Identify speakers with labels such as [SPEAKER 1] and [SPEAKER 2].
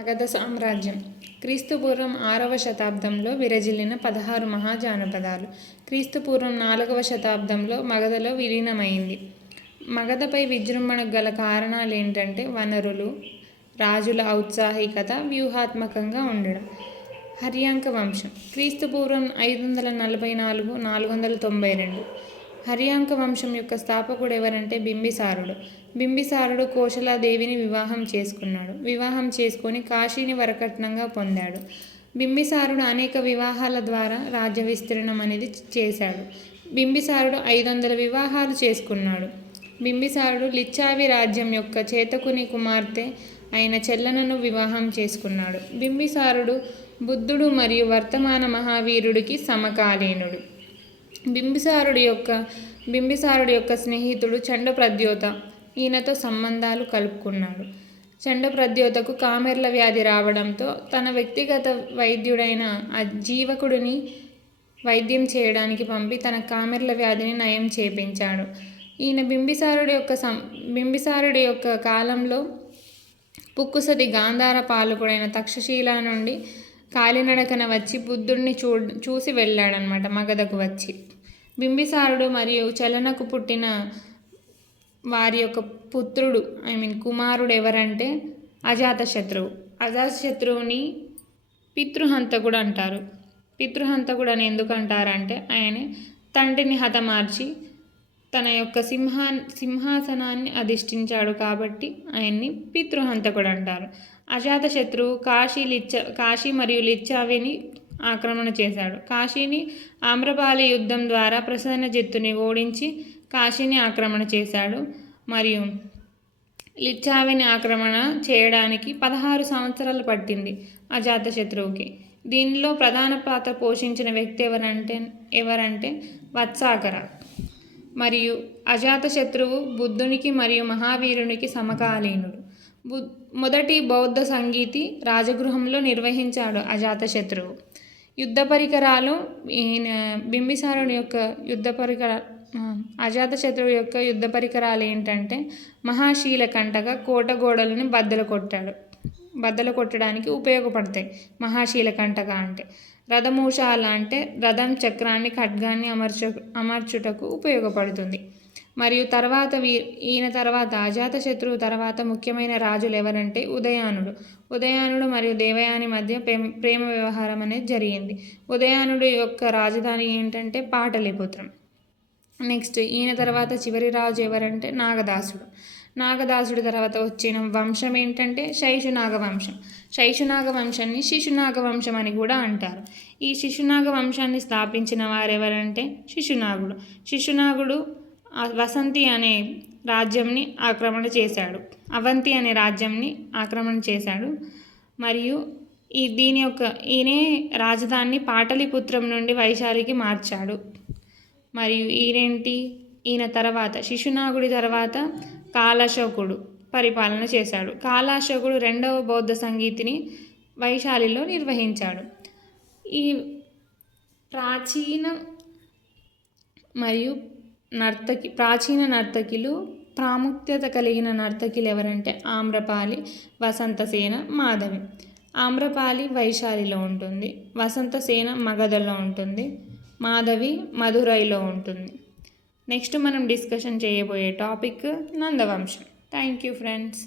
[SPEAKER 1] మగధ సామ్రాజ్యం. క్రీస్తుపూర్వం ఆరవ శతాబ్దంలో విరజిల్లిన పదహారు మహాజానపదాలు. క్రీస్తుపూర్వం నాలుగవ శతాబ్దంలో మగధలో విలీనమైంది. మగధపై విజృంభణకు గల కారణాలు ఏంటంటే వనరులు రాజుల ఔత్సాహికత వ్యూహాత్మకంగా ఉండడం. హర్యాంక వంశం. క్రీస్తుపూర్వం ఐదు వందల నలభై నాలుగు నాలుగు వందల తొంభై రెండు. హరియాంక వంశం యొక్క స్థాపకుడు ఎవరంటే బింబిసారుడు. బింబిసారుడు కోశలాదేవిని వివాహం చేసుకున్నాడు. వివాహం చేసుకొని కాశీని వరకట్నంగా పొందాడు. బింబిసారుడు అనేక వివాహాల ద్వారా రాజ్య విస్తీర్ణం అనేది చేశాడు. బింబిసారుడు ఐదు వందల వివాహాలు చేసుకున్నాడు. బింబిసారుడు లిచ్చావి రాజ్యం యొక్క చేతకుని కుమార్తె అయిన చెల్లనను వివాహం చేసుకున్నాడు. బింబిసారుడు బుద్ధుడు మరియు వర్తమాన మహావీరుడికి సమకాలీనుడు. బింబిసారుడి యొక్క బింబిసారుడి యొక్క స్నేహితుడు చండప్రద్యోత. ఈయనతో సంబంధాలు కలుపుకున్నాడు. చండప్రద్యోతకు కామెర్ల వ్యాధి రావడంతో తన వ్యక్తిగత వైద్యుడైన ఆ జీవకుడిని వైద్యం చేయడానికి పంపి తన కామెర్ల వ్యాధిని నయం చేపించాడు. ఈయన బింబిసారుడి యొక్క సం బింబిసారుడి యొక్క కాలంలో పుక్కుసతి గాంధార పాలకుడైన తక్షశీల నుండి కాలినడకన వచ్చి బుద్ధుడిని చూ చూసి వెళ్ళాడనమాట మగధకు వచ్చి. బింబిసారుడు మరియు చలనకు పుట్టిన వారి యొక్క పుత్రుడు ఐ మీన్ కుమారుడు ఎవరంటే అజాతశత్రువు. అజాతశత్రువుని పితృహంతకుడు అంటారు. పితృహంతకుడు అని ఎందుకు అంటారంటే ఆయన తండ్రిని హతమార్చి తన యొక్క సింహా సింహాసనాన్ని అధిష్ఠించాడు కాబట్టి ఆయన్ని పితృహంతకుడు అంటారు అజాతశత్రువు కాశీ లిచ్చ కాశీ మరియు లిచ్చావిని ఆక్రమణ చేశాడు. కాశీని ఆమ్రపాలి యుద్ధం ద్వారా ప్రసన్నజిత్తుని ఓడించి కాశీని ఆక్రమణ చేశాడు మరియు లిచ్చావిని ఆక్రమణ చేయడానికి పదహారు సంవత్సరాలు పట్టింది అజాతశత్రువుకి దీనిలో ప్రధాన పాత్ర పోషించిన వ్యక్తి ఎవరంటే ఎవరంటే వత్సాకర. మరియు అజాతశత్రువు బుద్ధునికి మరియు మహావీరునికి సమకాలీనుడు. బు మొదటి బౌద్ధ సంగీతి రాజగృహంలో నిర్వహించాడు అజాతశత్రువు. యుద్ధ పరికరాలు ఈయన బింబిసారుని యొక్క యుద్ధ పరికర అజాతశత్రువు యొక్క యుద్ధ పరికరాలు ఏంటంటే మహాశీల కంటగా కోట గోడలను బద్దలు కొట్టాడు. బద్దలు కొట్టడానికి ఉపయోగపడతాయి. మహాశీలకంటక అంటే. రథమూషాల అంటే రథం చక్రాన్ని ఖడ్గాన్ని అమర్చ అమర్చుటకు ఉపయోగపడుతుంది. మరియు తర్వాత వీ ఈయన తర్వాత అజాతశత్రువు తర్వాత ముఖ్యమైన రాజులు ఎవరంటే ఉదయానుడు. ఉదయానుడు మరియు దేవయాని మధ్య ప్రేమ వ్యవహారం అనేది జరిగింది. ఉదయానుడు యొక్క రాజధాని ఏంటంటే పాటలిపుత్రం. నెక్స్ట్ ఈయన తర్వాత చివరి రాజు ఎవరంటే నాగదాసుడు. నాగదాసుడి తర్వాత వచ్చిన వంశం ఏంటంటే శైశునాగ వంశం శైశునాగ వంశాన్ని శిశునాగ వంశం అని కూడా అంటారు. ఈ శిశునాగ వంశాన్ని స్థాపించిన వారెవరంటే శిశునాగుడు. శిశునాగుడు వసంతి అనే రాజ్యంని ఆక్రమణ చేశాడు. అవంతి అనే రాజ్యంని ఆక్రమణ చేశాడు. మరియు ఈ దీని యొక్క ఈయనే రాజధాని పాటలిపుత్రం నుండి వైశాలికి మార్చాడు. మరియు ఈయనేంటి? ఈయన తర్వాత శిశునాగుడి తర్వాత కాలాశోకుడు పరిపాలన చేశాడు. కాలాశోకుడు రెండవ బౌద్ధ సంగీతిని వైశాలిలో నిర్వహించాడు. ఈ ప్రాచీన మరియు నర్తకి ప్రాచీన నర్తకిలు ప్రాముఖ్యత కలిగిన నర్తకిలు ఎవరంటే ఆమ్రపాలి వసంతసేన మాధవి. ఆమ్రపాలి వైశాలిలో ఉంటుంది వసంతసేన మగధలో ఉంటుంది మాధవి మధురైలో ఉంటుంది. నెక్స్ట్ మనం డిస్కషన్ చేయబోయే టాపిక్ నందవంశం. Thank you friends